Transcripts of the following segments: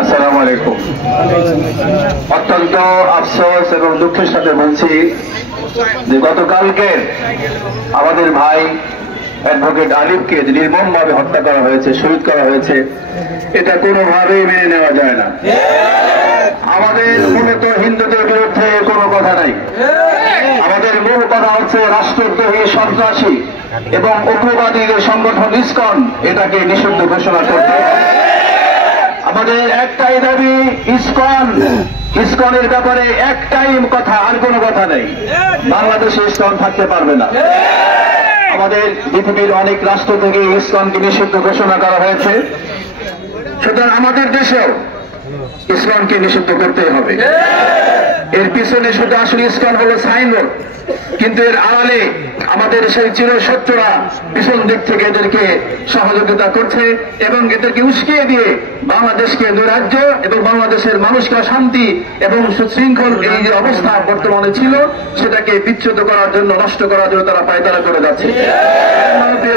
আসসালামু আলাইকুম। অত্যন্ত আফসোস এবং দুঃখের সাথে বলছি যে গতকালকে আমাদের ভাই অ্যাডভোকেট আলিফকে নির্মমভাবে হত্যা করা হয়েছে, শহীদ করা হয়েছে, এটা কোনোভাবেই মেনে নেওয়া যায় না। আমাদের মূলত হিন্দুদের বিরুদ্ধে কোনো কথা নাই, আমাদের মূল কথা হচ্ছে রাষ্ট্রদ্রোহী, সন্ত্রাসী এবং উগ্রবাদীদের সংগঠন ইসকন এটাকে নিষিদ্ধ ঘোষণা করতে। আমাদের একটাই দাবি, ইসকনের ব্যাপারে একটাই কথা, আর কোনো কথা নেই। বাংলাদেশে ইসকন থাকতে পারবে না। আমাদের পৃথিবীর অনেক রাষ্ট্র থেকে ইসকনকে নিষিদ্ধ ঘোষণা করা হয়েছে, সুতরাং আমাদের দেশেও ইসকনকে নিষিদ্ধ করতে হবে। এর পিছনে শুধু আসলে ইসকন হলো সাইনবোর্ড, কিন্তু এর আড়ালে আমাদের সেই চিরশত্রুরা পিছন দিক থেকে এদেরকে সহযোগিতা করছে এবং এদেরকে উস্কিয়ে দিয়ে বাংলাদেশকে নৈরাজ্য এবং বাংলাদেশের মানুষকে শান্তি এবং সুশৃঙ্খল এই যে অবস্থা বর্তমানে ছিল সেটাকে বিচ্যুত করার জন্য, নষ্ট করার জন্য তারা পায়তারা করে যাচ্ছে।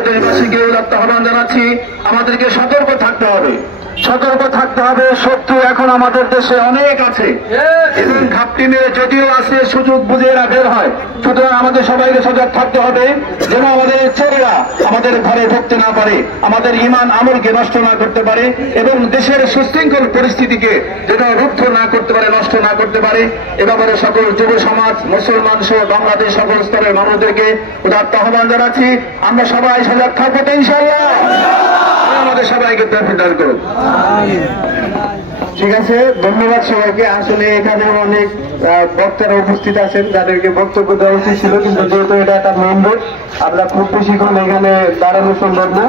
দেশবাসীকে আহ্বান জানাচ্ছি, আমাদেরকে সতর্ক থাকতে হবে, সতর্ক থাকতে হবে। শত্রু এখন আমাদের দেশে অনেক আছে এবং ঘাপটি মেরে যদিও আছে, সুযোগ বুঝে এরা বের হয়। সুতরাং আমাদের সবাইকে সজাগ থাকতে হবে যেন আমাদের চোরেরা আমাদের ঘরে ঢুকতে না পারে, আমাদের ঈমান আমলকে নষ্ট না করতে পারে এবং দেশের সুশৃঙ্খল পরিস্থিতিকে যেন রুদ্ধ না করতে পারে, নষ্ট না করতে পারে। এ ব্যাপারে সকল যুব সমাজ, মুসলমান সহ বাংলাদেশ সকল স্তরের মানুষদেরকে উদাত্ত আহ্বান জানাচ্ছি। আমরা সবাই সজাগ থাকবো তো ইনশাআল্লাহ। আমাদের সবাইকে তৌফিক দান করুন। ঠিক আছে, ধন্যবাদ সবাইকে। আসলে এখানে অনেক বক্তারা উপস্থিত আছেন যাদেরকে বক্তব্য দেওয়া উচিত ছিল, কিন্তু যেহেতু এটা একটা মেইন রোড, আমরা খুব বেশিক্ষণ এখানে দাঁড়ানো সম্ভব না।